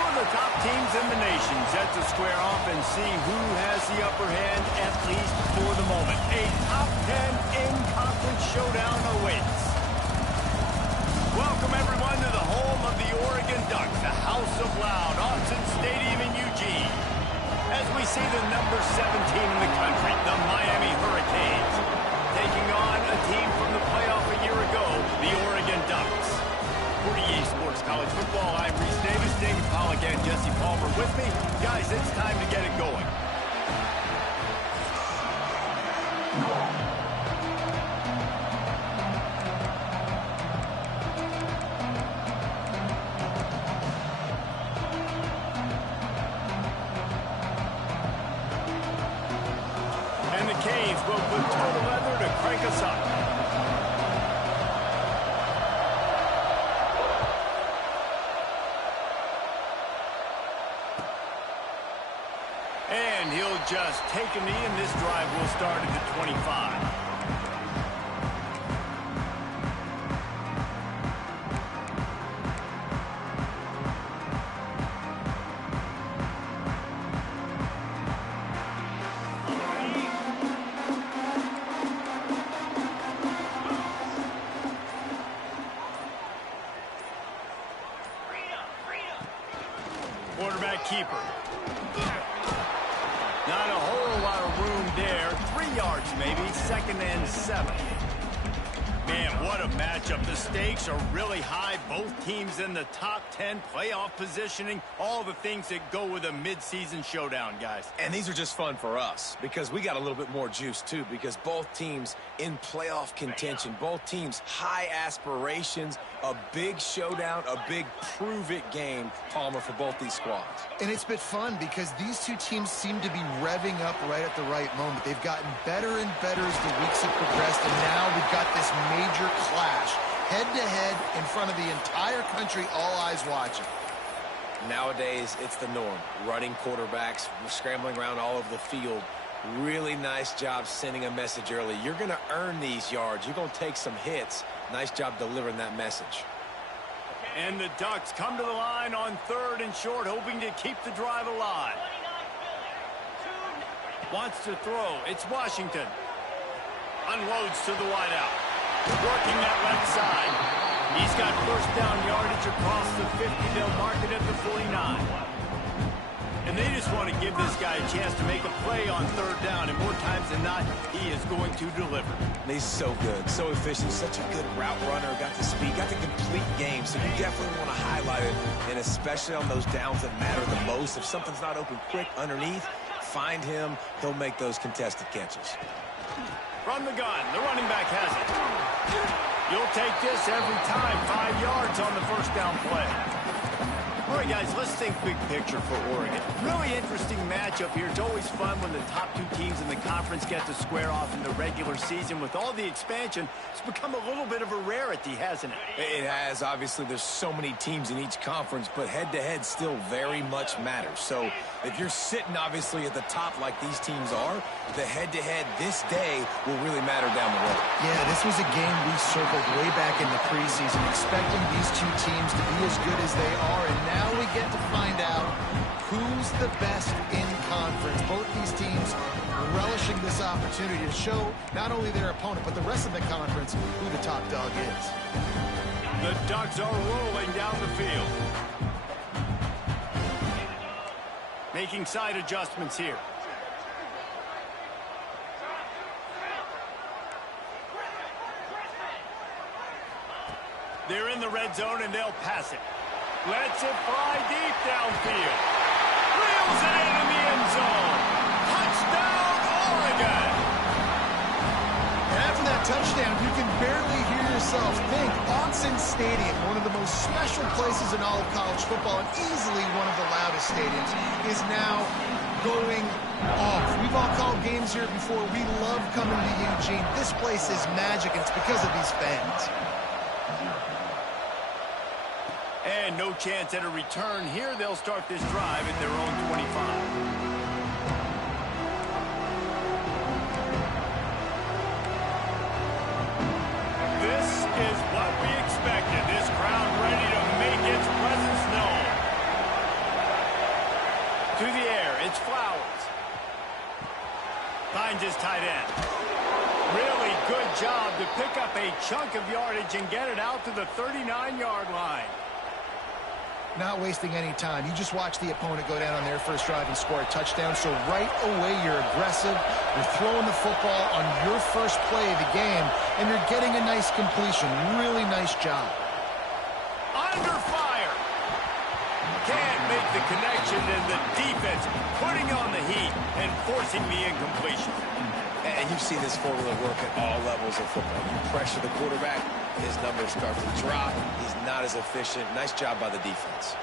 Two of the top teams in the nation set to square off and see who has the upper hand, at least for the moment. A top 10 in-conference showdown awaits. Welcome, everyone, to the home of the Oregon Ducks, the House of Loud, Autzen Stadium in Eugene. As we see the number 17 in the country, the Miami Hurricanes, taking on a team from the playoff a year ago, the Oregon Ducks. For EA Sports College Football, I'm Reese Davis, David Pollack, and Jesse Palmer with me. Guys, it's time to get it going. And the Canes will put total leather to crank us up. And he'll just take a knee, and this drive will start at the 25. Quarterback keeper. Not a whole lot of room there. 3 yards maybe. 2nd and 7. Man, what a matchup. The stakes are really high. Both teams in the top 10 playoff positioning. All the things that go with a midseason showdown, guys. And these are just fun for us because we got a little bit more juice, too, because both teams in playoff contention, both teams high aspirations, a big showdown, a big prove-it game, Palmer, for both these squads. And it's been fun because these two teams seem to be revving up right at the right moment. They've gotten better and better as the weeks have progressed, and now we've got this major clash, head-to-head in front of the entire country, all eyes watching. Nowadays, it's the norm. Running quarterbacks, scrambling around all over the field. Really nice job sending a message early. You're going to earn these yards. You're going to take some hits. Nice job delivering that message. And the Ducks come to the line on 3rd and short, hoping to keep the drive alive. Wants to throw. It's Washington. Unloads to the wideout. Working that left side. He's got first down yardage across the 50. They'll mark it at the 49. And they just want to give this guy a chance to make a play on 3rd down. And more times than not, he is going to deliver. He's so good, so efficient, such a good route runner, got the speed, got the complete game. So you definitely want to highlight it, and especially on those downs that matter the most. If something's not open quick underneath, find him. He'll make those contested catches. From the gun, the running back has it. You'll take this every time. 5 yards on the first down play. All right, guys, let's think big picture for Oregon. Really interesting matchup here. It's always fun when the top 2 teams in the conference get to square off in the regular season. With all the expansion, it's become a little bit of a rarity, hasn't it? It has. Obviously, there's so many teams in each conference, but head-to-head still very much matters. So if you're sitting, obviously, at the top like these teams are, the head-to-head this day will really matter down the road. Yeah, this was a game we circled way back in the preseason, expecting these two teams to be as good as they are, and now we get to find out who's the best in conference. Both these teams relishing this opportunity to show not only their opponent, but the rest of the conference who the top dog is. The Ducks are rolling down the field. Making side adjustments here. They're in the red zone, and they'll pass it. Lets it fly deep downfield. Reels it in the end zone. Touchdown, Oregon! And after that touchdown, you can barely hear yourself think. Autzen Stadium, one of the most special places in all of college football, and easily one of the loudest stadiums, is now going off. We've all called games here before. We love coming to Eugene. This place is magic, and it's because of these fans. And no chance at a return here. They'll start this drive at their own 25. This is what we expected. This crowd ready to make its presence known. Finds his tight end. Really good job to pick up a chunk of yardage and get it out to the 39-yard line. Not wasting any time. You just watch the opponent go down on their first drive and score a touchdown. So right away, you're aggressive. You're throwing the football on your first play of the game, and you're getting a nice completion. Really nice job. Under fire. Can't make the connection, and the defense putting on the heat and forcing the incompletion. And you've seen this formula work at all levels of football. You pressure the quarterback, his numbers start to drop. He's not as efficient. Nice job by the defense.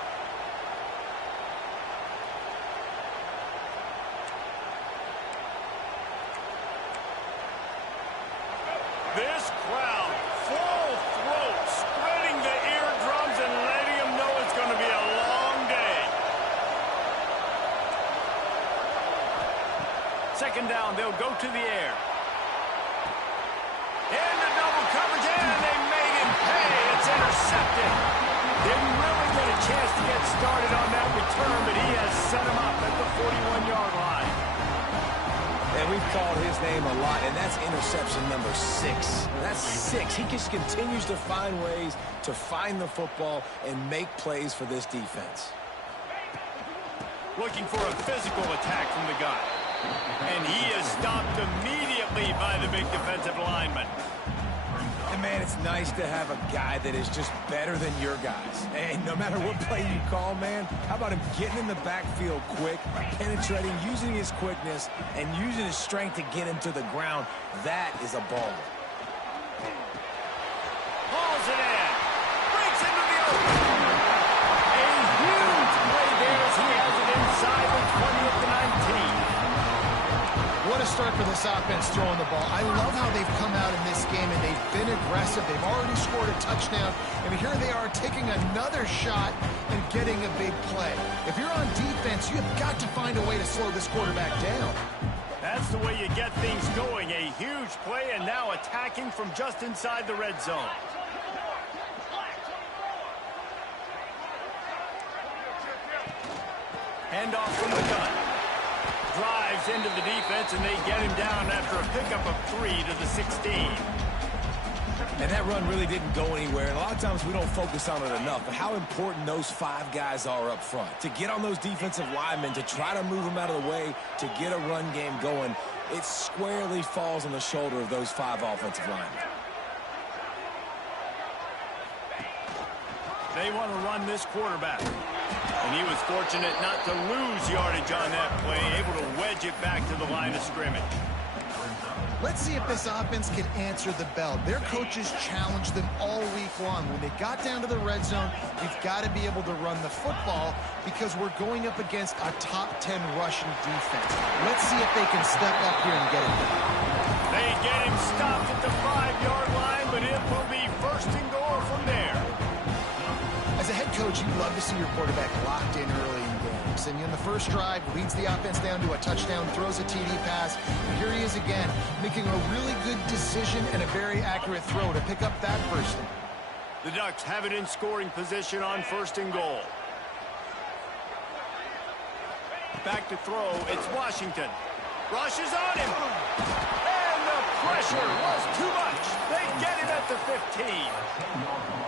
This crowd, full throat, spreading the eardrums and letting them know it's going to be a long day. Second down, they'll go to the air. Into double coverage, and they made him pay. It's intercepted. Didn't really get a chance to get started on that return, but he has set him up at the 41-yard line. And we've called his name a lot, and that's interception number 6. That's 6. He just continues to find ways to find the football and make plays for this defense. Looking for a physical attack from the guy. And he is stopped immediately by the big defensive lineman. And, man, it's nice to have a guy that is just better than your guys. And no matter what play you call, man, how about him getting in the backfield quick, penetrating, using his quickness, and using his strength to get him to the ground. That is a ball. Hauls it in. Breaks into the open. A huge play there as he has it inside the 20 at the 19. What a start for this offense throwing the ball. I love how they've come out in this game, and they've been aggressive. They've already scored a touchdown, and here they are taking another shot and getting a big play. If you're on defense, you have got to find a way to slow this quarterback down. That's the way you get things going. A huge play, and now attacking from just inside the red zone. Handoff from the gun. Drives into the defense, and they get him down after a pickup of 3 to the 16. And that run really didn't go anywhere. And a lot of times we don't focus on it enough. But how important those 5 guys are up front. To get on those defensive linemen, to try to move them out of the way, to get a run game going, it squarely falls on the shoulder of those 5 offensive linemen. They want to run this quarterback. And he was fortunate not to lose yardage on that play, able to wedge it back to the line of scrimmage. Let's see if this offense can answer the bell. Their coaches challenged them all week long. When they got down to the red zone, we've got to be able to run the football because we're going up against a top 10 rushing defense. Let's see if they can step up here and get it done. They get him stopped at the 5-yard line, but it will be first and goal from there. As a head coach, you love to see your quarterback locked in early in games. And in the first drive, leads the offense down to a touchdown, throws a TD pass. And here he is again, making a really good decision and a very accurate throw to pick up that first down. The Ducks have it in scoring position on first and goal. Back to throw, it's Washington. Rushes on him. And the pressure was too much. They get him at the 15.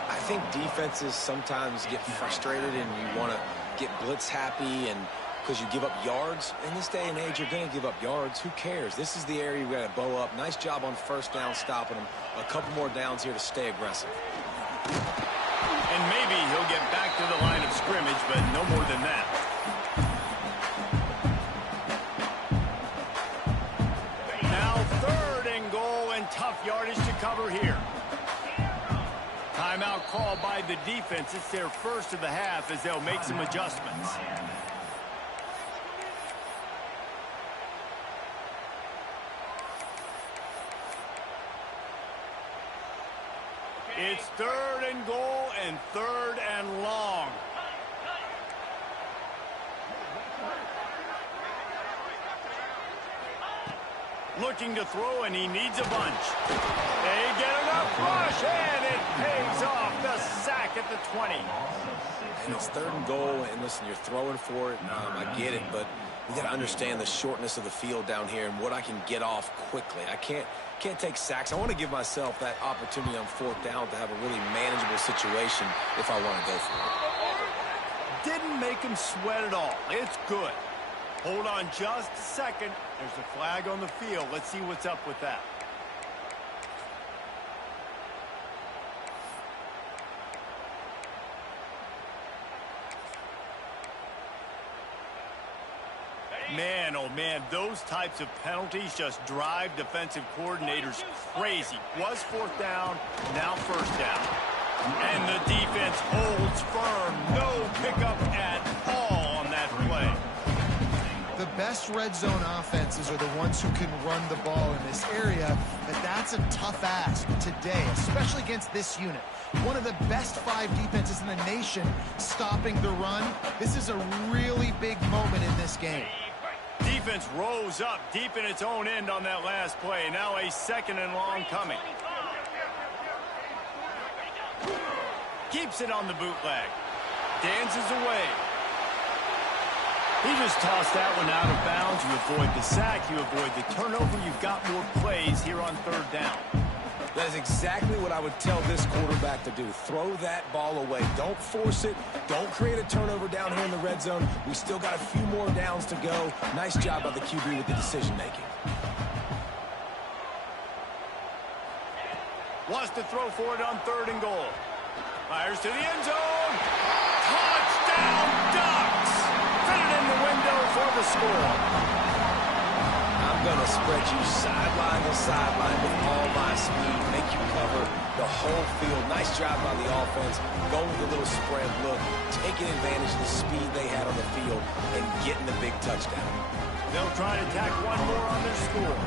I think defenses sometimes get frustrated and you want to get blitz happy and because you give up yards. In this day and age, you're going to give up yards. Who cares? This is the area you've got to bow up. Nice job on first down stopping them. A couple more downs here to stay aggressive. And maybe he'll get back to the line of scrimmage, but no more than that. Now 3rd and goal and tough yardage to cover here. Timeout called by the defense. It's their first of the half as they'll make some adjustments. It's 3rd and goal and 3rd and long. Looking to throw, and he needs a bunch. They get enough rush, and it pays off. The sack at the 20. And it's 3rd and goal, and listen, you're throwing for it. I get it, but We got to understand the shortness of the field down here and what I can get off quickly. I can't take sacks. I want to give myself that opportunity on 4th down to have a really manageable situation if I want to go for it. Didn't make him sweat at all. It's good. Hold on just a second. There's a flag on the field. Let's see what's up with that. Man, oh man, those types of penalties just drive defensive coordinators crazy. Was 4th down, now 1st down. And the defense holds firm. No pickup at all on that play. The best red zone offenses are the ones who can run the ball in this area, but that's a tough ask today, especially against this unit. One of the best 5 defenses in the nation stopping the run. This is a really big moment in this game. Defense rose up deep in its own end on that last play. Now a 2nd and long coming. Keeps it on the bootleg. Dances away. He just tossed that one out of bounds. You avoid the sack. You avoid the turnover. You've got more plays here on 3rd down. That is exactly what I would tell this quarterback to do. Throw that ball away. Don't force it. Don't create a turnover down here in the red zone. We still got a few more downs to go. Nice job by the QB with the decision-making. Wants to throw for it on 3rd and goal. Fires to the end zone. Touchdown, Ducks! Fit it in the window for the score. I'm going to spread you sideline to sideline with all my speed, make you cover the whole field. Nice job by the offense, going with a little spread look, taking advantage of the speed they had on the field, and getting the big touchdown. They'll try to tack one more on their score.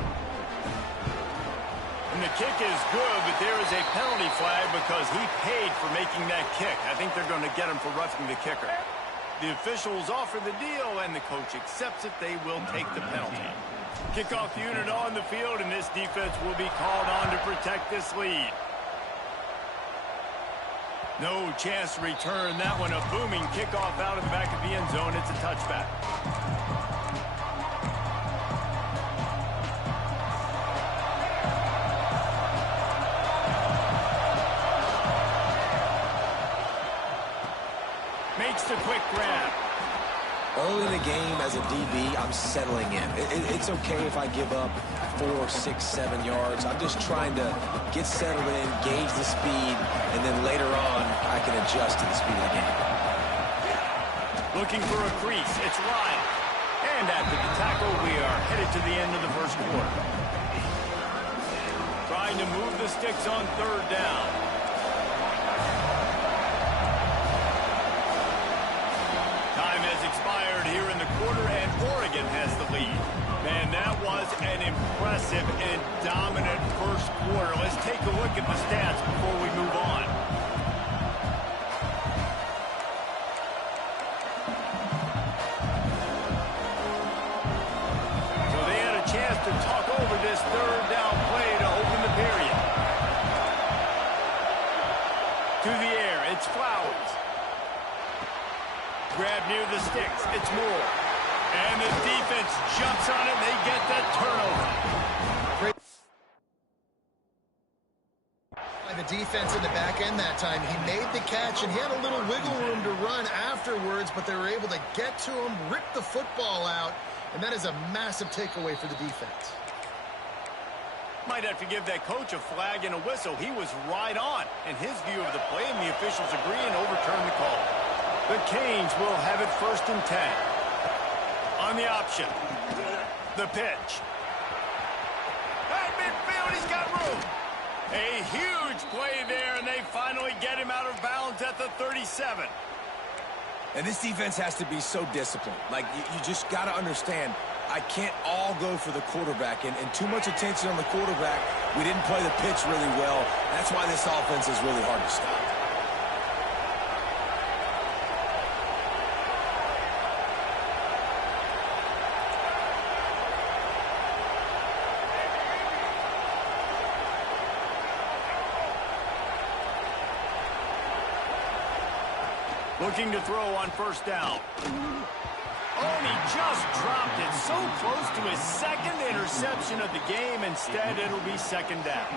And the kick is good, but there is a penalty flag because he paid for making that kick. I think they're going to get him for roughing the kicker. The officials offer the deal, and the coach accepts it. They will take the penalty. Kickoff unit on the field, and this defense will be called on to protect this lead. No chance to return that one. A booming kickoff out of the back of the end zone. It's a touchback. Makes the quick grab. Early in the game, as a DB, I'm settling in. It's okay if I give up 4, 6, 7 yards. I'm just trying to get settled in, gauge the speed, and then later on, I can adjust to the speed of the game. Looking for a crease. It's Ryan. And after the tackle, we are headed to the end of the 1st quarter. Trying to move the sticks on 3rd down. Expired here in the quarter, and Oregon has the lead. Man, that was an impressive and dominant 1st quarter. Let's take a look at the stats before we move on. So they had a chance to talk over this 3rd down play to open the period. To the air, it's Flowers. Grab near the sticks. It's Moore. And the defense jumps on it. They get that turnover. By the defense in the back end that time. He made the catch, and he had a little wiggle room to run afterwards, but they were able to get to him, rip the football out, and that is a massive takeaway for the defense. Might have to give that coach a flag and a whistle. He was right on in his view of the play, and the officials agree and overturn the call. The Canes will have it 1st and 10. On the option. The pitch. At midfield, he's got room. A huge play there, and they finally get him out of bounds at the 37. And this defense has to be so disciplined. Like, you just got to understand, I can't all go for the quarterback, and too much attention on the quarterback. We didn't play the pitch really well. That's why this offense is really hard to stop. Looking to throw on 1st down. Oh, and he just dropped it so close to his second interception of the game. Instead, it'll be second down.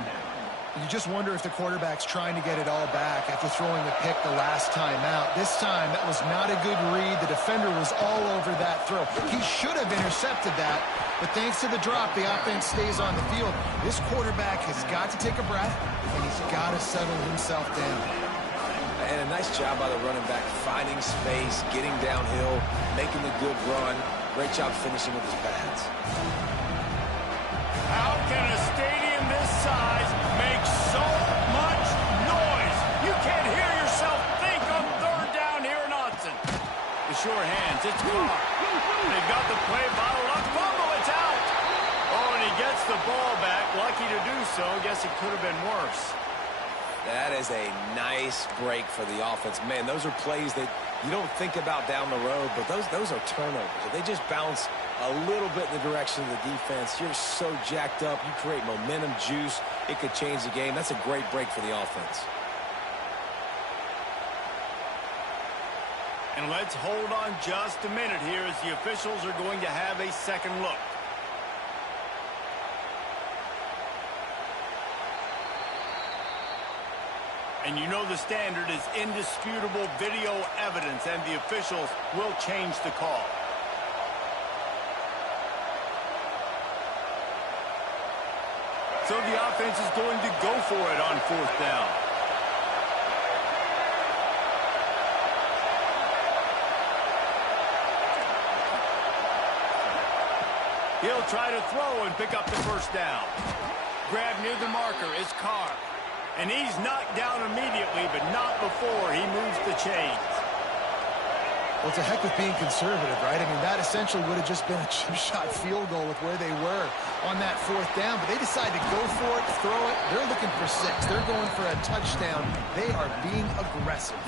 You just wonder if the quarterback's trying to get it all back after throwing the pick the last time out. This time, that was not a good read. The defender was all over that throw. He should have intercepted that, but thanks to the drop, the offense stays on the field. This quarterback has got to take a breath, and he's got to settle himself down. And a nice job by the running back, finding space, getting downhill, making the good run. Great job finishing with his pads. How can a stadium this size make so much noise? You can't hear yourself think on third down here in Autzen. The short hands, it's Carr. They've got the play bottled up. Fumble, it's out. Oh, and he gets the ball back. Lucky to do so. Guess it could have been worse. That is a nice break for the offense. Man, those are plays that you don't think about down the road, but those are turnovers. If they just bounce a little bit in the direction of the defense, you're so jacked up. You create momentum, juice. It could change the game. That's a great break for the offense. And let's hold on just a minute here as the officials are going to have a second look. And you know the standard is indisputable video evidence, and the officials will change the call. So the offense is going to go for it on fourth down. He'll try to throw and pick up the first down. Grab near the marker is Carr. And he's knocked down immediately, but not before he moves the chains. Well, it's a heck of being conservative, right? I mean, that essentially would have just been a chip shot field goal with where they were on that fourth down. But they decided to go for it, throw it. They're looking for 6. They're going for a touchdown. They are being aggressive.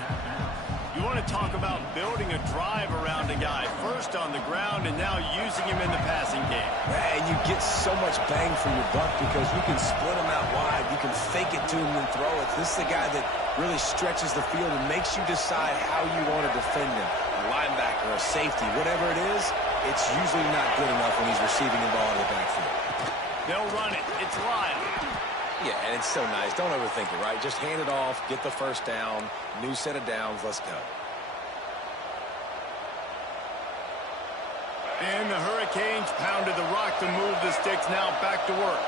You want to talk about building a drive around a guy. First on the ground and now using him in the passing game. And you get so much bang for your buck because you can split him out wide. You can fake it to him and throw it. This is the guy that really stretches the field and makes you decide how you want to defend him. A linebacker, a safety, whatever it is, it's usually not good enough when he's receiving the ball in the backfield. They'll run it. It's Lyle. Yeah, and it's so nice. Don't overthink it, right? Just hand it off, get the first down, new set of downs, let's go. And the Hurricanes pounded the rock to move the sticks. Now back to work.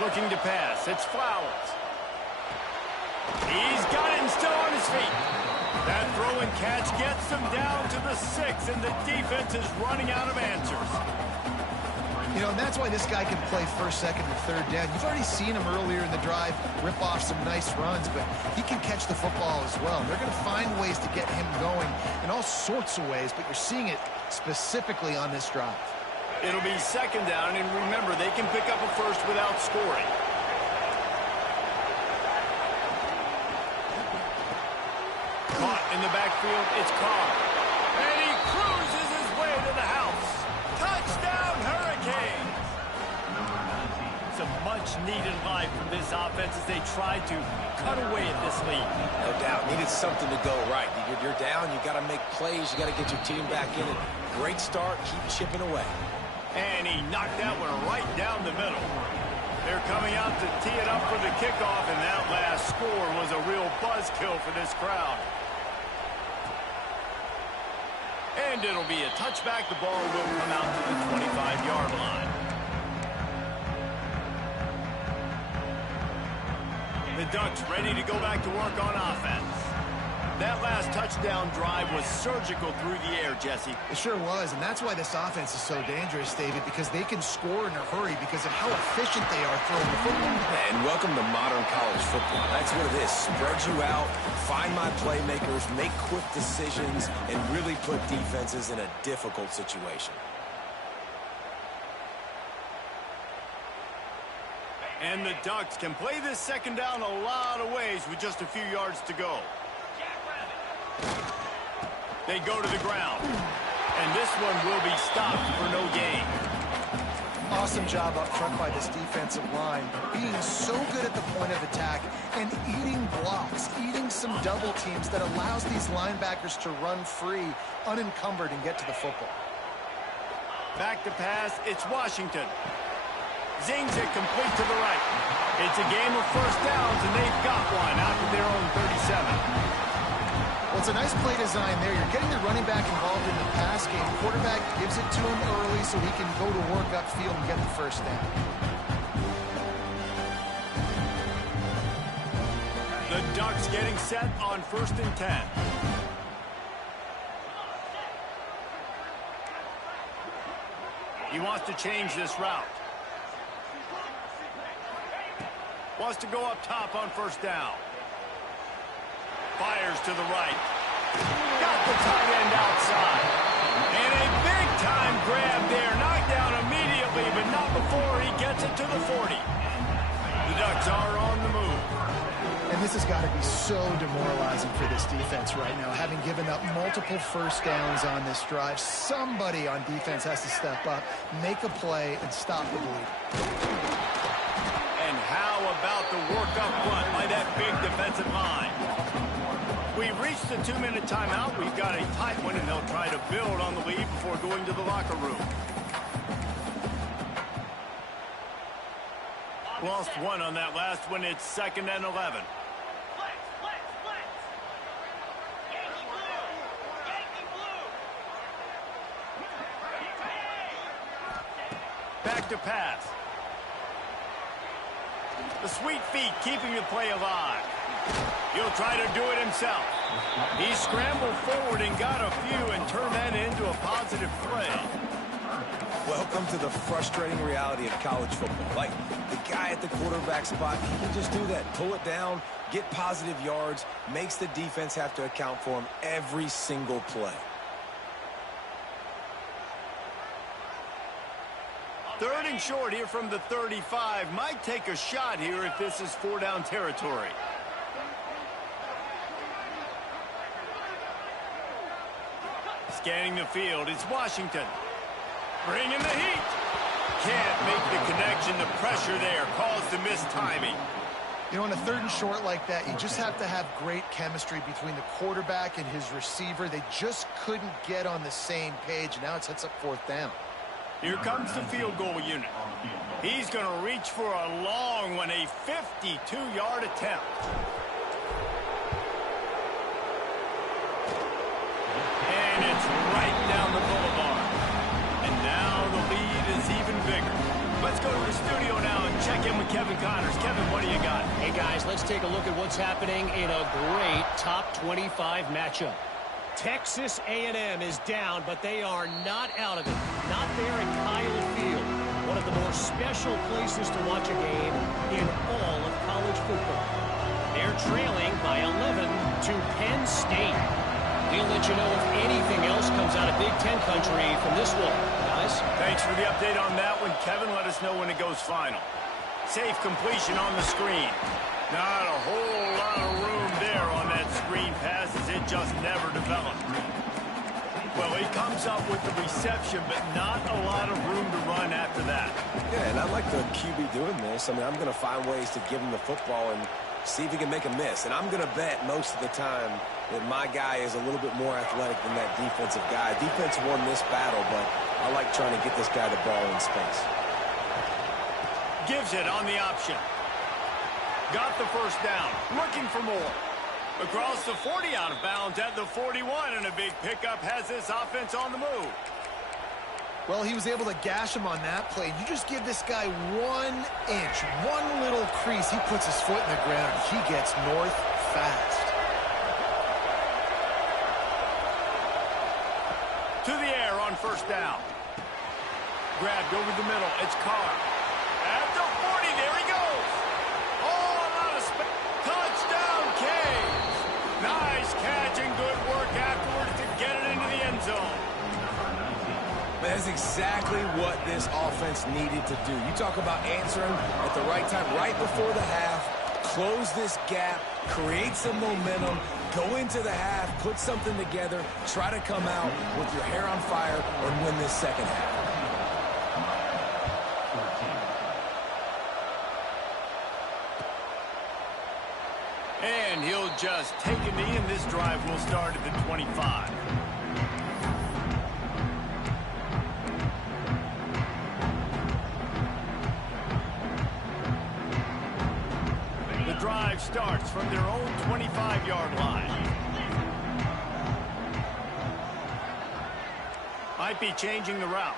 Looking to pass. It's Flowers. He's got it and still on his feet. That throw and catch gets them down to the 6, and the defense is running out of answers. You know, and that's why this guy can play first, second, and third down. You've already seen him earlier in the drive rip off some nice runs, but he can catch the football as well. And they're going to find ways to get him going in all sorts of ways, but you're seeing it specifically on this drive. It'll be second down, and remember, they can pick up a first without scoring. Caught in the backfield, it's Carr. And he cruises his way to the house. Touchdown, Hurricanes! It's a much-needed life from this offense as they try to cut away at this lead. No doubt, needed something to go right. You're down, you got to make plays, you got to get your team back in it. Great start, keep chipping away. And he knocked that one right down the middle. They're coming out to tee it up for the kickoff, and that last score was a real buzzkill for this crowd. And it'll be a touchback. The ball will come out to the 25-yard line. The Ducks ready to go back to work on offense. That last touchdown drive was surgical through the air, Jesse. It sure was, and that's why this offense is so dangerous, David, because they can score in a hurry because of how efficient they are throwing the football. And welcome to modern college football. That's what it is. Spread you out, find my playmakers, make quick decisions, and really put defenses in a difficult situation. And the Ducks can play this second down a lot of ways with just a few yards to go. They go to the ground. And this one will be stopped for no gain. Awesome job up front by this defensive line, being so good at the point of attack and eating blocks, eating some double teams that allows these linebackers to run free, unencumbered, and get to the football. Back to pass, it's Washington. Zings it complete to the right. It's a game of first downs, and they've got one out to their own 37. Well, it's a nice play design there. You're getting the running back involved in the pass game. Quarterback gives it to him early so he can go to work upfield and get the first down. The Ducks getting set on 1st and 10. He wants to change this route. Wants to go up top on 1st down. Fires to the right. Got the tight end outside. And a big-time grab there. Knocked down immediately, but not before he gets it to the 40. The Ducks are on the move. And this has got to be so demoralizing for this defense right now. Having given up multiple first downs on this drive, somebody on defense has to step up, make a play, and stop the bleed. And how about the work up front by that big defensive line? We've reached the 2-minute timeout. We've got a tight one, and they'll try to build on the lead before going to the locker room. Lost one on that last one. It's 2nd and 11. Back to pass. The sweet feet keeping the play alive. He'll try to do it himself. He scrambled forward and got a few and turned that into a positive play. Welcome to the frustrating reality of college football. Like, the guy at the quarterback spot, he can just do that. Pull it down, get positive yards, makes the defense have to account for him every single play. 3rd and short here from the 35. Might take a shot here if this is 4-down territory. Scanning the field, it's Washington. Bringing the heat. Can't make the connection. The pressure there caused the missed timing. You know, in a 3rd and short like that, you just have to have great chemistry between the quarterback and his receiver. They just couldn't get on the same page. Now it sets up 4th down. Here comes the field goal unit. He's going to reach for a long one, a 52-yard attempt. And it's right down the boulevard. And now the lead is even bigger. Let's go to the studio now and check in with Kevin Connors. Kevin, what do you got? Hey, guys, let's take a look at what's happening in a great top 25 matchup. Texas A&M is down, but they are not out of it. Not there at Kyle Field, one of the more special places to watch a game in all of college football. They're trailing by 11 to Penn State. We'll let you know if anything else comes out of Big Ten country from this one, guys. Thanks for the update on that one, Kevin. Let us know when it goes final. Safe completion on the screen. Not a whole lot of room there on that screen pass as it just never developed. Well, he comes up with the reception, but not a lot of room to run after that. Yeah, and I like the QB doing this. I mean, I'm going to find ways to give him the football and see if he can make a miss. And I'm going to bet most of the time that my guy is a little bit more athletic than that defensive guy. Defense won this battle, but I like trying to get this guy the ball in space. Gives it on the option. Got the first down. Looking for more. Across the 40, out of bounds at the 41, and a big pickup has this offense on the move. Well, he was able to gash him on that play. You just give this guy 1 inch, one little crease. He puts his foot in the ground. He gets north fast. To the air on first down. Grabbed over the middle. It's Carr. At the 40, there he goes. Oh, a lot of space. Touchdown, Canes. Nice catch and good work afterwards to get it into the end zone. That's exactly what this offense needed to do. You talk about answering at the right time, right before the half, close this gap, create some momentum, go into the half, put something together, try to come out with your hair on fire and win this second half. And he'll just take a knee, and this drive will start at the 25. The drive starts from their own 25-yard line. Might be changing the route.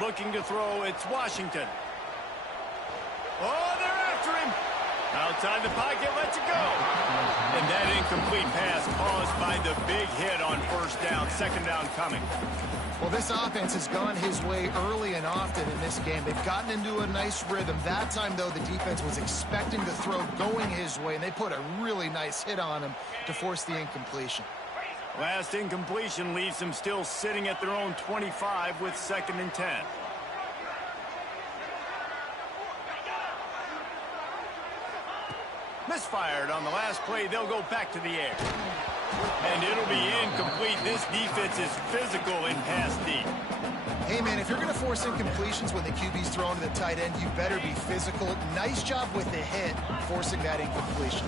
Looking to throw, it's Washington. Oh, they're after him. Outside the pocket, lets it go. And that incomplete pass caused by the big hit on first down, second down coming. Well, this offense has gone his way early and often in this game. They've gotten into a nice rhythm. That time, though, the defense was expecting the throw going his way, and they put a really nice hit on him to force the incompletion. Last incompletion leaves them still sitting at their own 25 with 2nd and 10. Misfired on the last play. They'll go back to the air. And it'll be incomplete. This defense is physical in pass deep. Hey, man, if you're going to force incompletions when the QB's thrown to the tight end, you better be physical. Nice job with the hit, forcing that incompletion.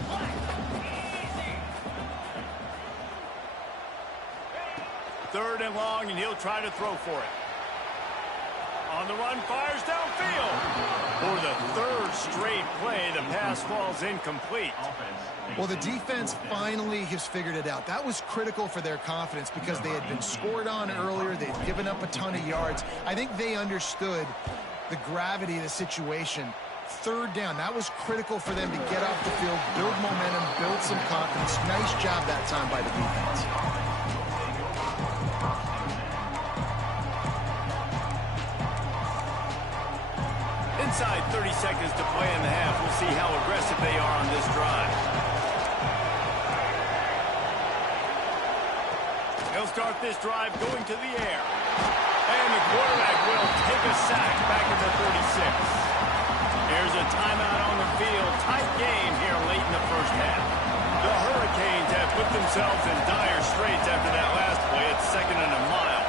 Third and long, and he'll try to throw for it. On the run, fires downfield. For the third straight play, the pass falls incomplete. Well, the defense finally has figured it out. That was critical for their confidence because they had been scored on earlier. They'd given up a ton of yards. I think they understood the gravity of the situation. Third down, that was critical for them to get off the field, build momentum, build some confidence. Nice job that time by the defense. Inside 30 seconds to play in the half. We'll see how aggressive they are on this drive. They'll start this drive going to the air. And the quarterback will take a sack back at the 36. There's a timeout on the field. Tight game here late in the first half. The Hurricanes have put themselves in dire straits after that last play. It's 2nd and a mile.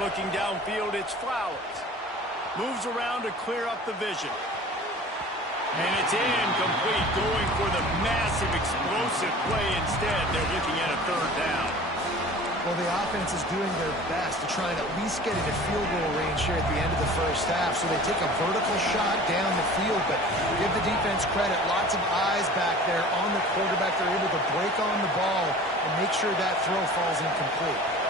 Looking downfield, it's Flowers. Moves around to clear up the vision. And it's incomplete, going for the massive, explosive play instead. They're looking at a third down. Well, the offense is doing their best to try and at least get into field goal range here at the end of the first half. So they take a vertical shot down the field, but give the defense credit. Lots of eyes back there on the quarterback. They're able to break on the ball and make sure that throw falls incomplete.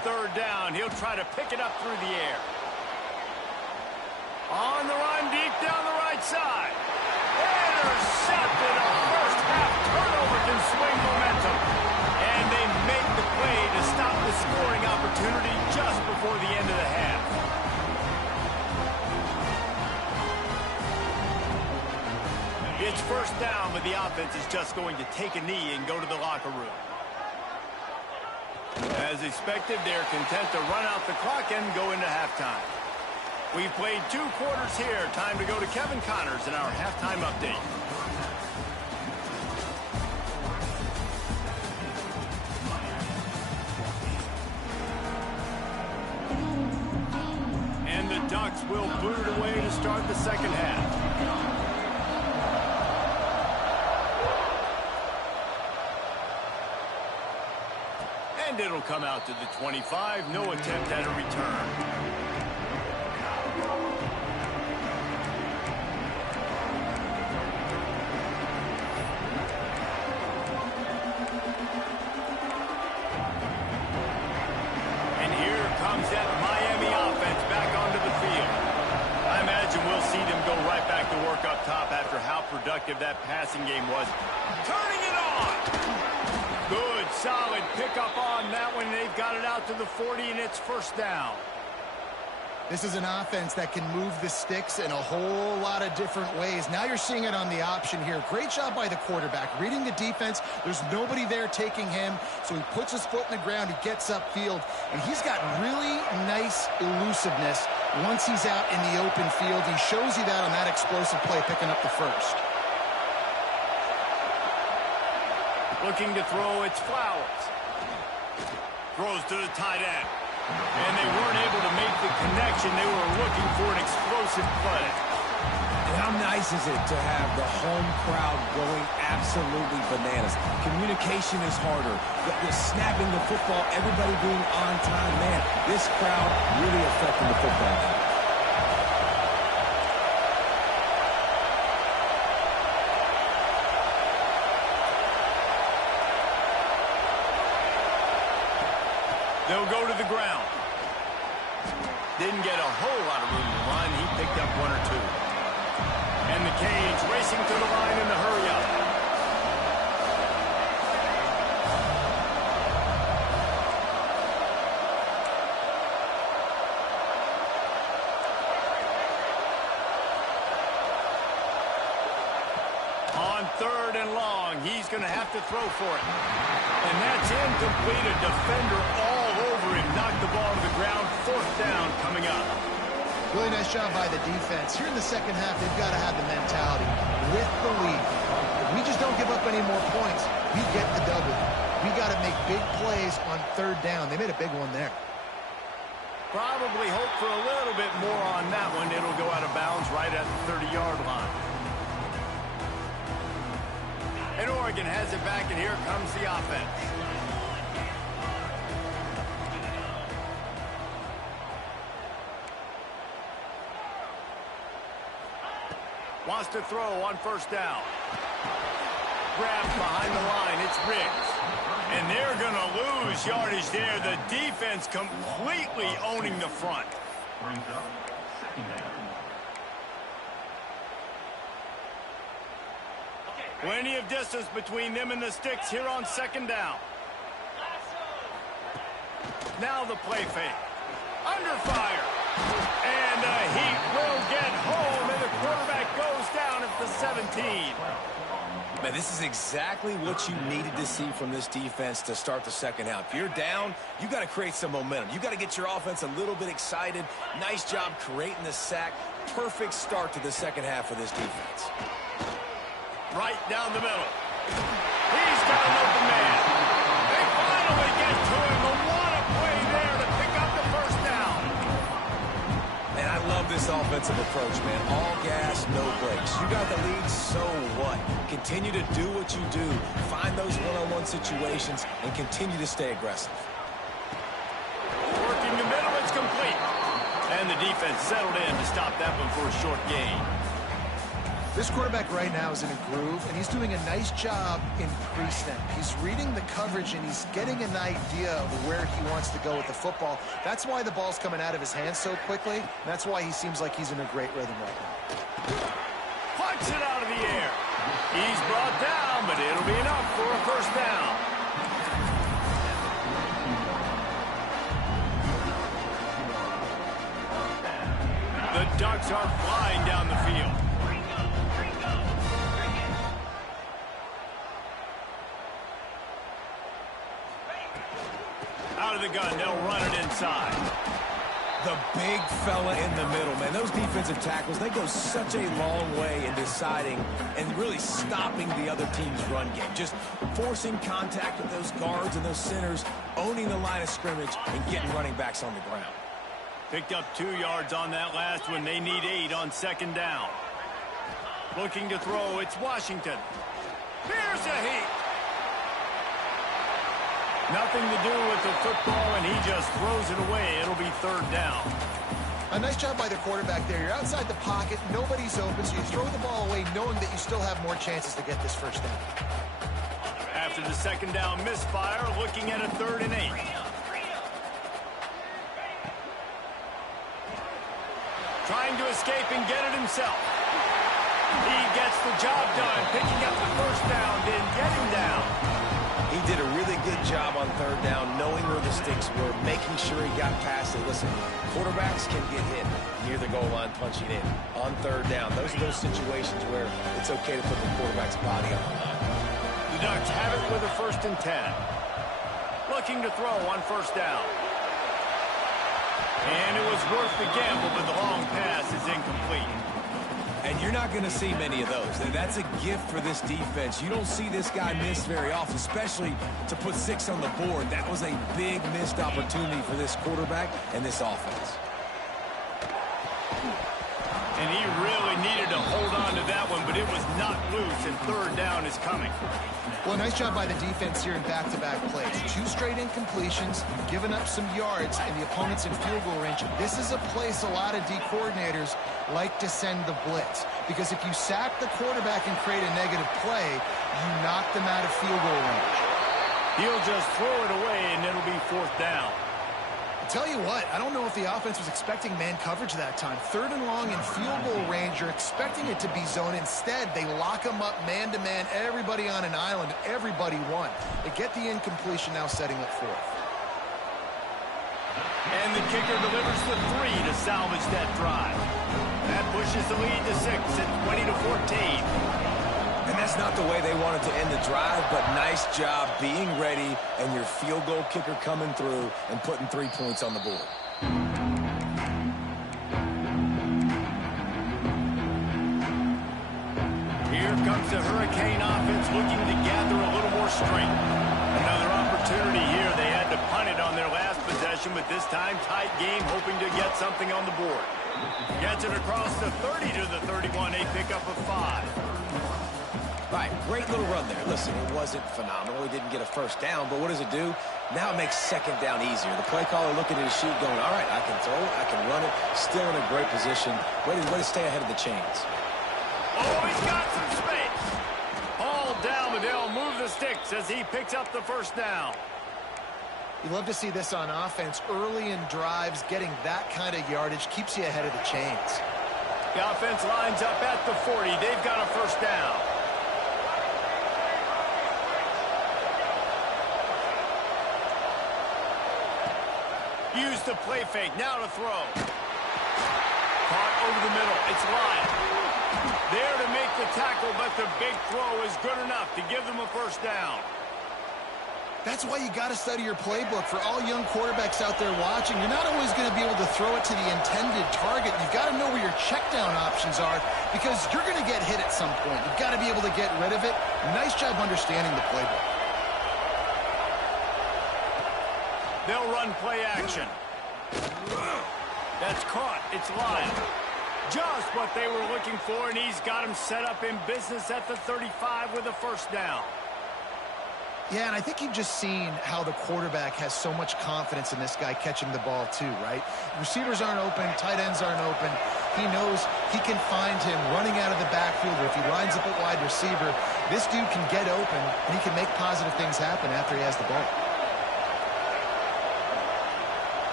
Third down, he'll try to pick it up through the air. On the run, deep down the right side. Intercepted. A first half turnover can swing momentum. And they make the play to stop the scoring opportunity just before the end of the half. It's first down, but the offense is just going to take a knee and go to the locker room. As expected, they're content to run out the clock and go into halftime. We've played 2 quarters here. Time to go to Kevin Connors in our halftime update. And the Ducks will boot it away to start the second half. And it'll come out to the 25. No attempt at a return. And here comes that Miami offense back onto the field. I imagine we'll see them go right back to work up top after how productive that passing game was. Turning it on! Good, solid pickup on that one. going. They've got it out to the 40, and it's first down. This is an offense that can move the sticks in a whole lot of different ways. Now you're seeing it on the option here. Great job by the quarterback. Reading the defense, there's nobody there taking him, so he puts his foot in the ground, he gets upfield, and he's got really nice elusiveness once he's out in the open field. He shows you that on that explosive play, picking up the first. Looking to throw, it's Flowers. Throws to the tight end. And they weren't able to make the connection. They were looking for an explosive play. And how nice is it to have the home crowd going absolutely bananas? Communication is harder. The snapping the football, everybody being on time. Man, this crowd really affecting the football game. They'll go to the ground. Didn't get a whole lot of room to run. He picked up one or two. And the Canes racing to the line in the hurry-up. On 3rd and long, he's going to have to throw for it. And that's incomplete. A defender all over him. Knocked the ball to the ground. 4th down coming up. Really nice job by the defense. Here in the second half, they've got to have the mentality with the lead. If we just don't give up any more points, we get the W. We got to make big plays on 3rd down. They made a big one there. Probably hope for a little bit more on that one. It'll go out of bounds right at the 30-yard line. And Oregon has it back, and here comes the offense. Wants to throw on 1st down. Grabbed behind the line. It's Riggs. And they're going to lose yardage there. The defense completely owning the front. Plenty of distance between them and the sticks here on 2nd down. Now the play fake. Under fire. And the Heat will get home, and the quarterback goes down at the 17. Man, this is exactly what you needed to see from this defense to start the second half. If you're down, you got to create some momentum. You got to get your offense a little bit excited. Nice job creating the sack. Perfect start to the second half of this defense. Right down the middle. He's got an open man. They finally get to him. A what a play there to pick up the 1st down. And I love this offensive approach, man. All gas, no brakes. You got the lead, so what? Continue to do what you do. Find those one-on-one situations and continue to stay aggressive. Working the middle, it's complete. And the defense settled in to stop that one for a short gain. This quarterback right now is in a groove, and he's doing a nice job in pre-snap. He's reading the coverage, and he's getting an idea of where he wants to go with the football. That's why the ball's coming out of his hands so quickly. That's why he seems like he's in a great rhythm right now. Punch it out of the air. He's brought down, but it'll be enough for a 1st down. The Ducks are flying down the field. Out of the gun, they'll run it inside. The big fella in the middle, man. Those defensive tackles, they go such a long way in deciding and really stopping the other team's run game. Just forcing contact with those guards and those centers, owning the line of scrimmage, and getting running backs on the ground. Picked up 2 yards on that last one. They need 8 on 2nd down. Looking to throw, it's Washington. Here's a Heat. Nothing to do with the football, and he just throws it away. It'll be 3rd down. A nice job by the quarterback there. You're outside the pocket. Nobody's open, so you throw the ball away knowing that you still have more chances to get this 1st down. After the 2nd down misfire, looking at a 3rd and 8. Trying to escape and get it himself. He gets the job done, picking up the 1st down, then getting down. He did a really good job on 3rd down, knowing where the the sticks were, making sure he got past it. Listen, quarterbacks can get hit near the goal line punching in on third down. Those are those situations where it's okay to put the quarterback's body on the line. The Ducks have it with a 1st and 10. Looking to throw on 1st down. And it was worth the gamble, but the long pass is incomplete. And you're not going to see many of those. That's a gift for this defense. You don't see this guy miss very often, especially to put 6 on the board. That was a big missed opportunity for this quarterback and this offense. And he really needed to hold on to that one, but it was not loose, and 3rd down is coming. Well, nice job by the defense here in back-to-back plays. 2 straight incompletions, giving up some yards, and the opponent's in field goal range. This is a place a lot of D coordinators like to send the blitz, because if you sack the quarterback and create a negative play, you knock them out of field goal range. He'll just throw it away, and it'll be 4th down. Tell you what, I don't know if the offense was expecting man coverage that time. 3rd and long in field goal range, you're expecting it to be zone. Instead, they lock them up man-to-man, everybody on an island, everybody won. They get the incompletion, now setting up 4th. And the kicker delivers the 3 to salvage that drive. That pushes the lead to 6 at 20-14. And that's not the way they wanted to end the drive, but nice job being ready and your field goal kicker coming through and putting 3 points on the board. Here comes the Hurricane offense looking to gather a little more strength. Another opportunity here. They had to punt it on their last possession, but this time tight game, hoping to get something on the board. Gets it across the 30 to the 31, a pickup of 5. Right, great little run there. Listen, it wasn't phenomenal. He didn't get a 1st down, but what does it do? Now it makes 2nd down easier. The play caller looking at his sheet going, all right, I can throw it, I can run it. Still in a great position. Way to stay ahead of the chains. Oh, he's got some space. All down, but they'll move the sticks as he picks up the 1st down. You love to see this on offense. Early in drives, getting that kind of yardage keeps you ahead of the chains. The offense lines up at the 40. They've got a 1st down. Use the play fake. Now to throw. Caught over the middle. It's Lyle. There to make the tackle, but the big throw is good enough to give them a 1st down. That's why you got to study your playbook. For all young quarterbacks out there watching, you're not always going to be able to throw it to the intended target. You've got to know where your check down options are, because you're going to get hit at some point. You've got to be able to get rid of it. Nice job understanding the playbook. They'll run play action. That's caught. It's Lyle. Just what they were looking for, and he's got him set up in business at the 35 with a 1st down. Yeah, and I think you've just seen how the quarterback has so much confidence in this guy catching the ball too, right? Receivers aren't open, tight ends aren't open. He knows he can find him running out of the backfield, or if he lines up a wide receiver, this dude can get open, and he can make positive things happen after he has the ball.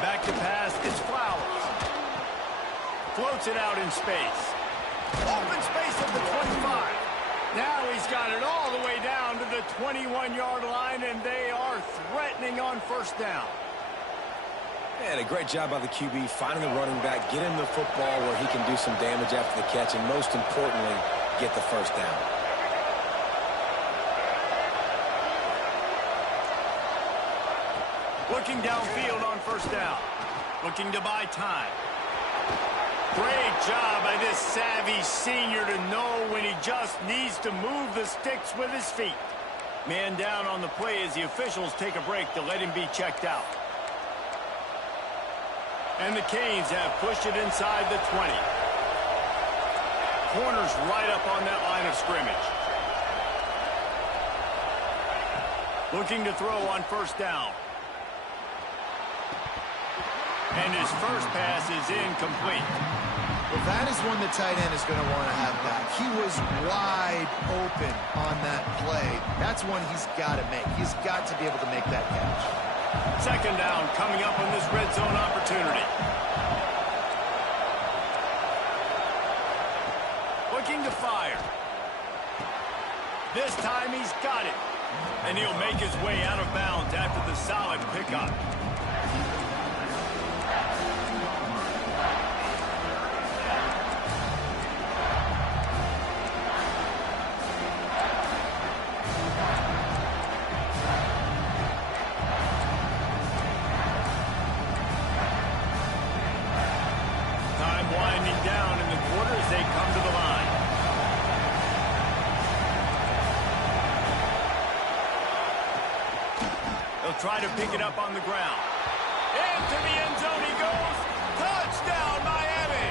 Back to pass, it's Flowers. Floats it out in space. Open space at the 25. Now he's got it all the way down to the 21-yard line, and they are threatening on 1st down. And a great job by the QB finding the running back, get him the football where he can do some damage after the catch, and most importantly, get the 1st down. Looking downfield on 1st down. Looking to buy time. Great job by this savvy senior to know when he just needs to move the sticks with his feet. Man down on the play as the officials take a break to let him be checked out. And the Canes have pushed it inside the 20. Corners right up on that line of scrimmage. Looking to throw on 1st down. And his first pass is incomplete. Well, that is one the tight end is going to want to have back. He was wide open on that play. That's one he's got to make. He's got to be able to make that catch. 2nd down coming up on this red zone opportunity. Looking to fire. This time he's got it. And he'll make his way out of bounds after the solid pickup. Time winding down in the quarter as they come to the line. He'll try to pick it up on the ground. Into the end zone he goes. Touchdown, Miami!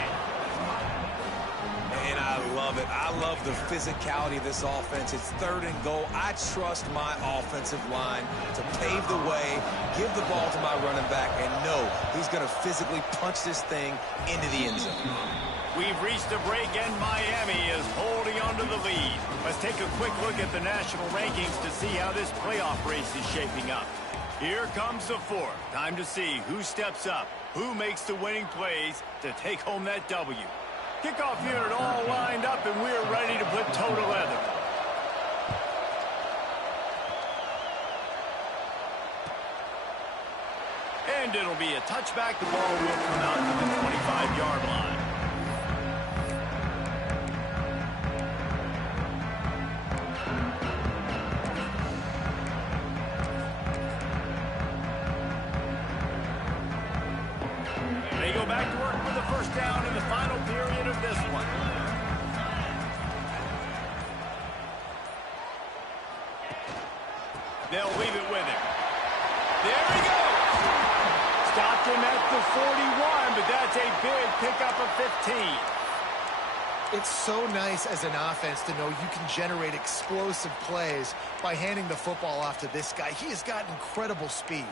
And I love it. I love the physicality of this offense. It's 3rd and goal. I trust my offensive line to pave the way, give the ball to my running back, and know he's going to physically punch this thing into the end zone. We've reached a break, and Miami is holding on to the lead. Let's take a quick look at the national rankings to see how this playoff race is shaping up. Here comes the 4th. Time to see who steps up, who makes the winning plays to take home that W. Kickoff unit all lined up, and we're ready to put toe to leather. And it'll be a touchback. The ball will come out to the 25-yard line. They go back to work with the first down in the final period of this one. They'll leave it with him. There he goes. Stopped him at the 41, but that's a big pickup of 15. It's so nice as an offense to know you can generate explosive plays by handing the football off to this guy. He has got incredible speed.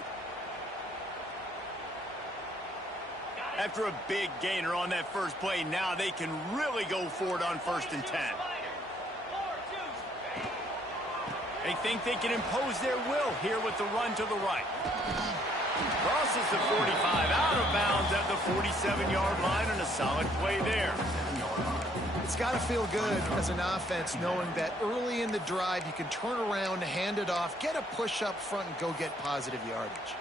After a big gainer on that first play, now they can really go for it on 1st and 10. They think they can impose their will here with the run to the right. Crosses the 45, out of bounds at the 47-yard line, and a solid play there. It's got to feel good as an offense knowing that early in the drive you can turn around, hand it off, get a push up front, and go get positive yardage.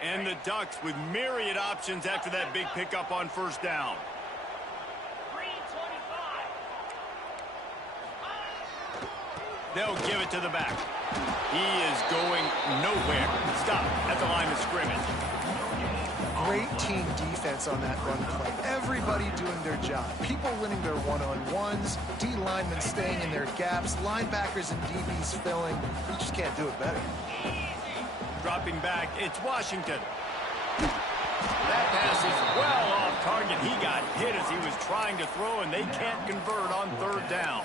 And the Ducks with myriad options after that big pickup on 1st down. They'll give it to the back. He is going nowhere. Stop at the line of scrimmage. Great team defense on that run play. Everybody doing their job. People winning their one-on-ones, D linemen staying in their gaps, linebackers and DBs filling. You just can't do it better. Dropping back, it's Washington. That pass is well off target. He got hit as he was trying to throw, and they can't convert on 3rd down.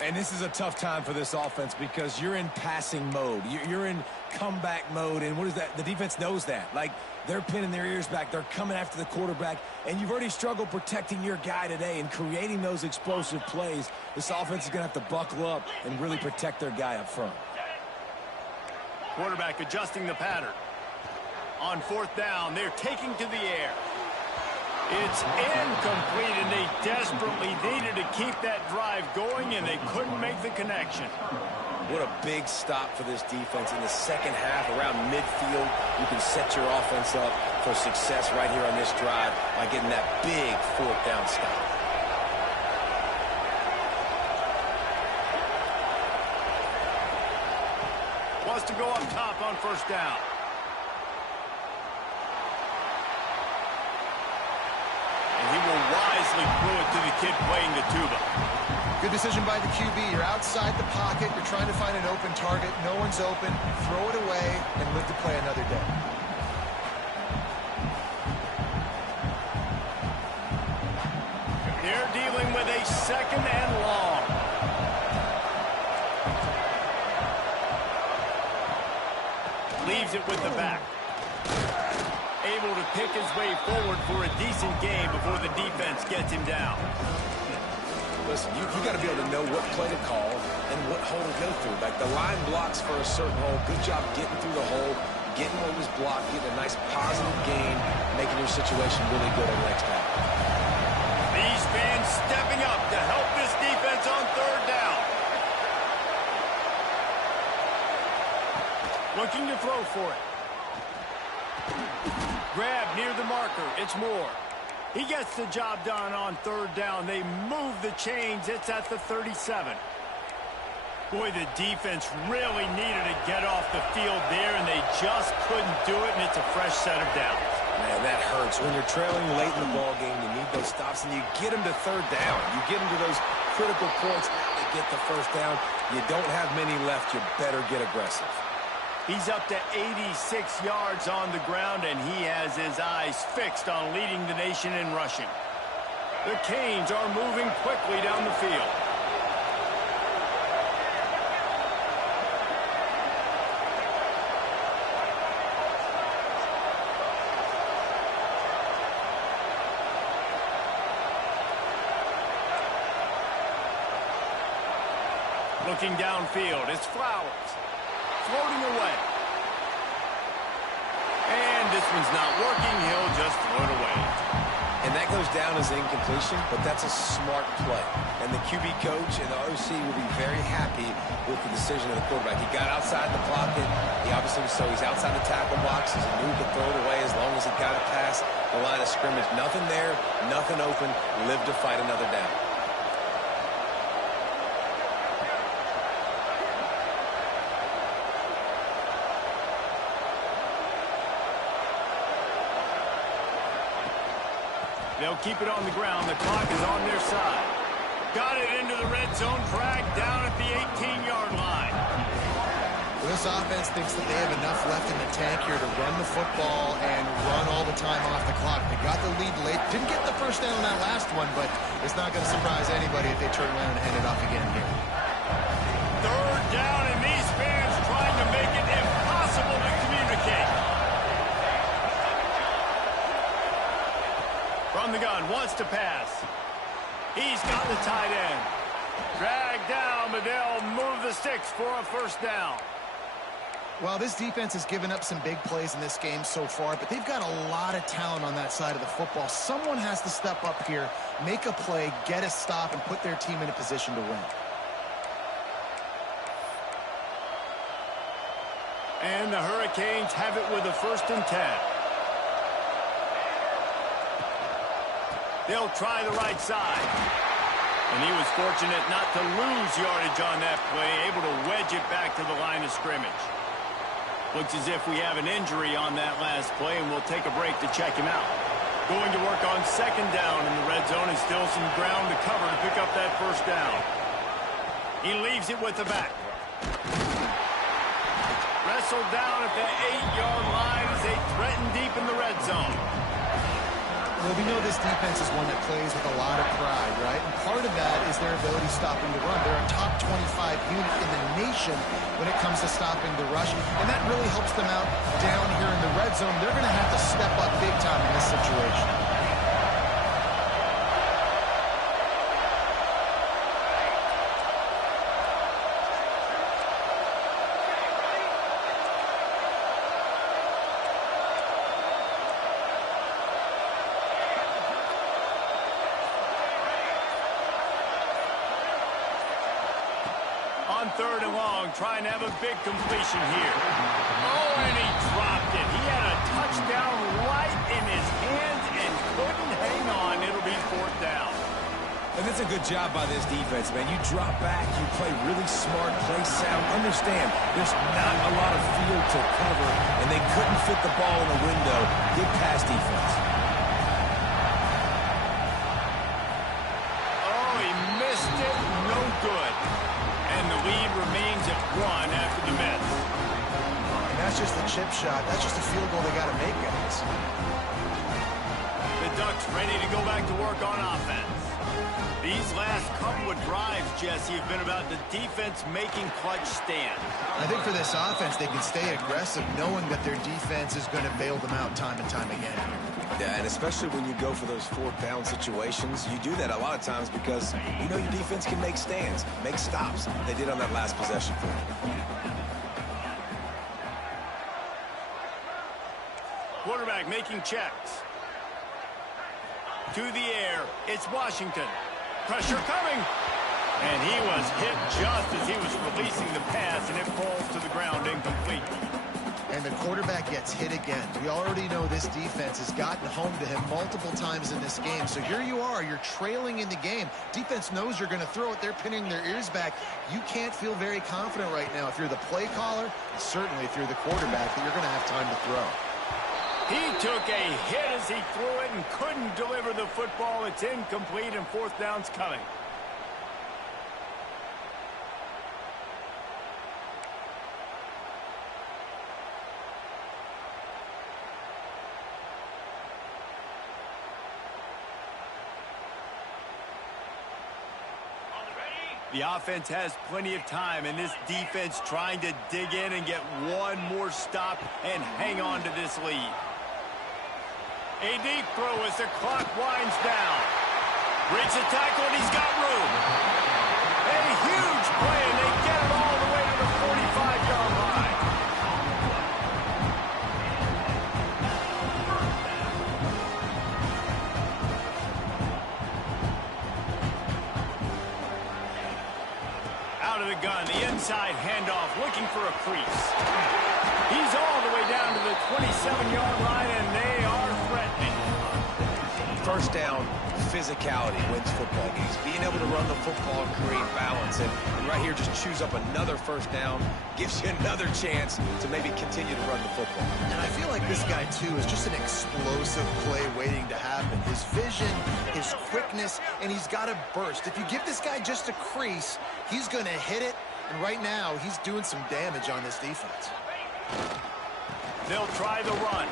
And this is a tough time for this offense because you're in passing mode. You're in comeback mode, and what is that? The defense knows that. Like, they're pinning their ears back. They're coming after the quarterback, and you've already struggled protecting your guy today and creating those explosive plays. This offense is going to have to buckle up and really protect their guy up front. Quarterback adjusting the pattern. On 4th down, they're taking to the air. It's incomplete, and they desperately needed to keep that drive going, and they couldn't make the connection. What a big stop for this defense in the second half around midfield. You can set your offense up for success right here on this drive by getting that big 4th down stop. Wants to go up top on 1st down. And he will wisely throw it to the kid playing the tuba. Good decision by the QB. You're outside the pocket. You're trying to find an open target. No one's open. Throw it away and live to play another day. They're dealing with a 2nd and long. Leaves it with the back. Able to pick his way forward for a decent game before the defense gets him down. Listen, you got to be able to know what play to call and what hole to go through. Like the line blocks for a certain hole. Good job getting through the hole, getting what was blocked, getting a nice positive gain, making your situation really good on the next down. These fans stepping up to help this defense on third down. Looking to throw for it. Grab near the marker. It's Moore. He gets the job done on third down. They move the chains. It's at the 37. Boy, the defense really needed to get off the field there, and they just couldn't do it, and it's a fresh set of downs. Man, that hurts. When you're trailing late in the ball game, you need those stops, and you get them to third down. You get them to those critical points to get the first down. You don't have many left. You better get aggressive. He's up to 86 yards on the ground, and he has his eyes fixed on leading the nation in rushing. The Canes are moving quickly down the field. Looking downfield, it's Flowers. Floating away. And this one's not working. He'll just throw it away. And that goes down as incompletion, but that's a smart play. And the QB coach and the OC will be very happy with the decision of the quarterback. He got outside the pocket. He obviously was so he's outside the tackle box. He knew he could throw it away as long as he got it past the line of scrimmage. Nothing there, nothing open. Live to fight another down. They'll keep it on the ground. The clock is on their side. Got it into the red zone. Dragged down at the 18-yard line. This offense thinks that they have enough left in the tank here to run the football and run all the time off the clock. They got the lead late. Didn't get the first down on that last one, but it's not going to surprise anybody if they turn around and hand it off again here. Third down, and these fans trying to make it impossible to communicate. From the gun, wants to pass. He's got the tight end. Dragged down, but they'll move the sticks for a first down. Well, this defense has given up some big plays in this game so far, but they've got a lot of talent on that side of the football. Someone has to step up here, make a play, get a stop, and put their team in a position to win. And the Hurricanes have it with a 1st and 10. They'll try the right side. And he was fortunate not to lose yardage on that play, able to wedge it back to the line of scrimmage. Looks as if we have an injury on that last play, and we'll take a break to check him out. Going to work on 2nd down in the red zone, and still some ground to cover to pick up that first down. He leaves it with the back. Wrestled down at the 8-yard line as they threaten deep in the red zone. Well, we know this defense is one that plays with a lot of pride, right? And part of that is their ability stopping the run. They're a top 25 unit in the nation when it comes to stopping the rush, and that really helps them out down here in the red zone. They're going to have to step up big time in this situation. On 3rd and long, trying to have a big completion here. Oh, and he dropped it. He had a touchdown right in his hands and couldn't hang on. It'll be 4th down. And that's a good job by this defense, man. You drop back, you play really smart, play sound. Understand, there's not a lot of field to cover, and they couldn't fit the ball in the window. Good pass defense. Oh, he missed it. No good. And the lead remains at 1 after the miss. And that's just a chip shot. That's just a field goal they got to make, guys. The Ducks defense ready to go back to work on offense. These last couple of drives, Jesse, have been about the defense making clutch stands. I think for this offense, they can stay aggressive knowing that their defense is going to bail them out time and time again. Yeah, and especially when you go for those fourth down situations, you do that a lot of times because you know your defense can make stands, make stops. They did on that last possession for you. Quarterback making checks. To the air, it's Washington. Pressure coming. And he was hit just as he was releasing the pass, and it falls to the ground incomplete. And the quarterback gets hit again. We already know this defense has gotten home to him multiple times in this game. So here you are, you're trailing in the game. Defense knows you're going to throw it. They're pinning their ears back. You can't feel very confident right now if you're the play caller, and certainly if you're the quarterback, that you're going to have time to throw. He took a hit as he threw it and couldn't deliver the football. It's incomplete, and fourth down's coming. The offense has plenty of time, and this defense trying to dig in and get one more stop and hang on to this lead. A deep throw as the clock winds down. Breaks the tackle, and he's got room. A huge play, and they get it all the way to the 45-yard line. Out of the gun, the inside handoff, looking for a crease. He's all the way down to the 27-yard line, and they are threatening. First down, physicality wins football games. Being able to run the football and create balance. And right here, just choose up another first down, gives you another chance to maybe continue to run the football. And I feel like this guy, too, is just an explosive play waiting to happen. His vision, his quickness, and he's got a burst. If you give this guy just a crease, he's going to hit it. And right now, he's doing some damage on this defense. They'll try the run.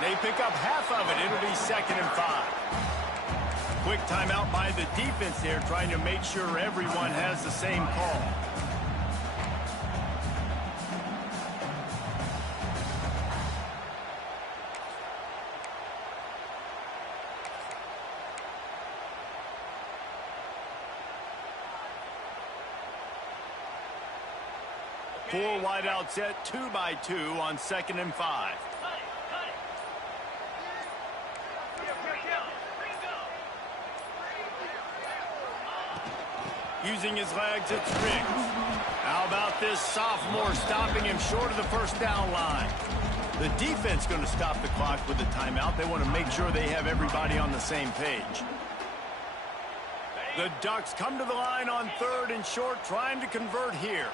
They pick up half of it. It'll be 2nd and 5. Quick timeout by the defense there, trying to make sure everyone has the same call. Four wide out set, 2 by 2 on 2nd and 5. Using his legs, it's Riggs. How about this sophomore stopping him short of the first down line? The defense going to stop the clock with the timeout. They want to make sure they have everybody on the same page. The Ducks come to the line on 3rd and short, trying to convert here.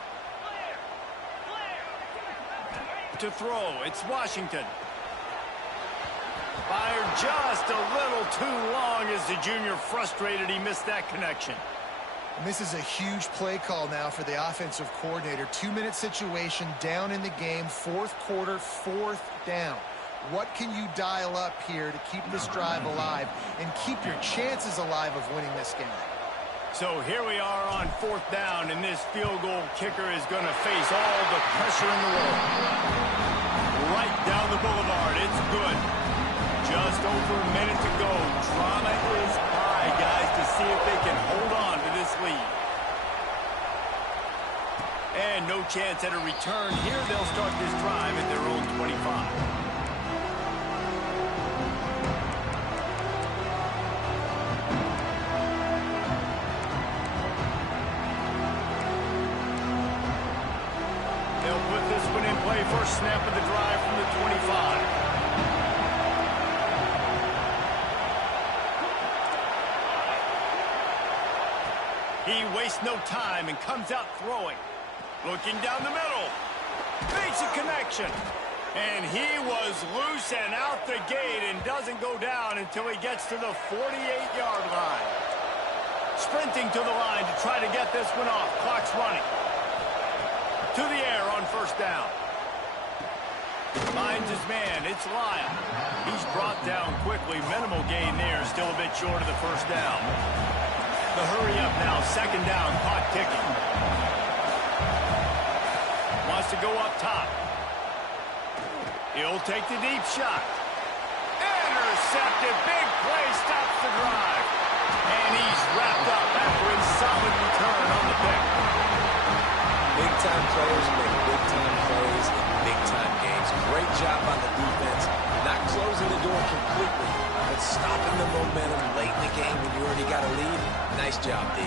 To throw, it's Washington. Fired just a little too long as the junior frustrated. He missed that connection. And this is a huge play call now for the offensive coordinator. 2-minute situation, down in the game, 4th quarter, 4th down. What can you dial up here to keep this drive alive and keep your chances alive of winning this game? So here we are on 4th down, and this field goal kicker is going to face all the pressure in the world. Right down the boulevard. It's good. Just over a minute to go. Drama is high, guys, to see if they can hold on to this lead. And no chance at a return here. They'll start this drive at their own 25. First snap of the drive from the 25. He wastes no time and comes out throwing. Looking down the middle. Basic connection. And he was loose and out the gate and doesn't go down until he gets to the 48-yard line. Sprinting to the line to try to get this one off. Clock's running. To the air on first down. Finds his man. It's Lyle. He's brought down quickly. Minimal gain there. Still a bit short of the first down. The hurry up now. Second down. Clock ticking. Wants to go up top. He'll take the deep shot. Intercepted. Big play. Stops the drive. And he's wrapped up after a solid return on the pick. Big-time players make big-time plays in big-time games. Great job by the defense. Not closing the door completely, but stopping the momentum late in the game when you already got a lead. Nice job, D.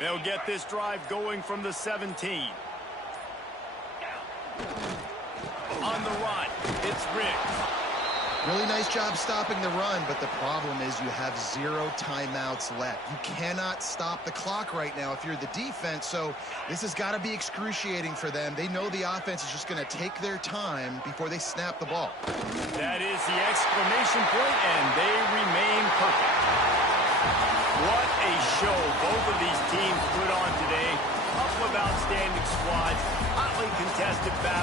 They'll get this drive going from the 17. On the run, it's Riggs. Really nice job stopping the run, but the problem is you have 0 timeouts left. You cannot stop the clock right now if you're the defense, so this has got to be excruciating for them. They know the offense is just going to take their time before they snap the ball. That is the exclamation point, and they remain perfect. What a show both of these teams put on today. Couple of outstanding squads, hotly contested battle.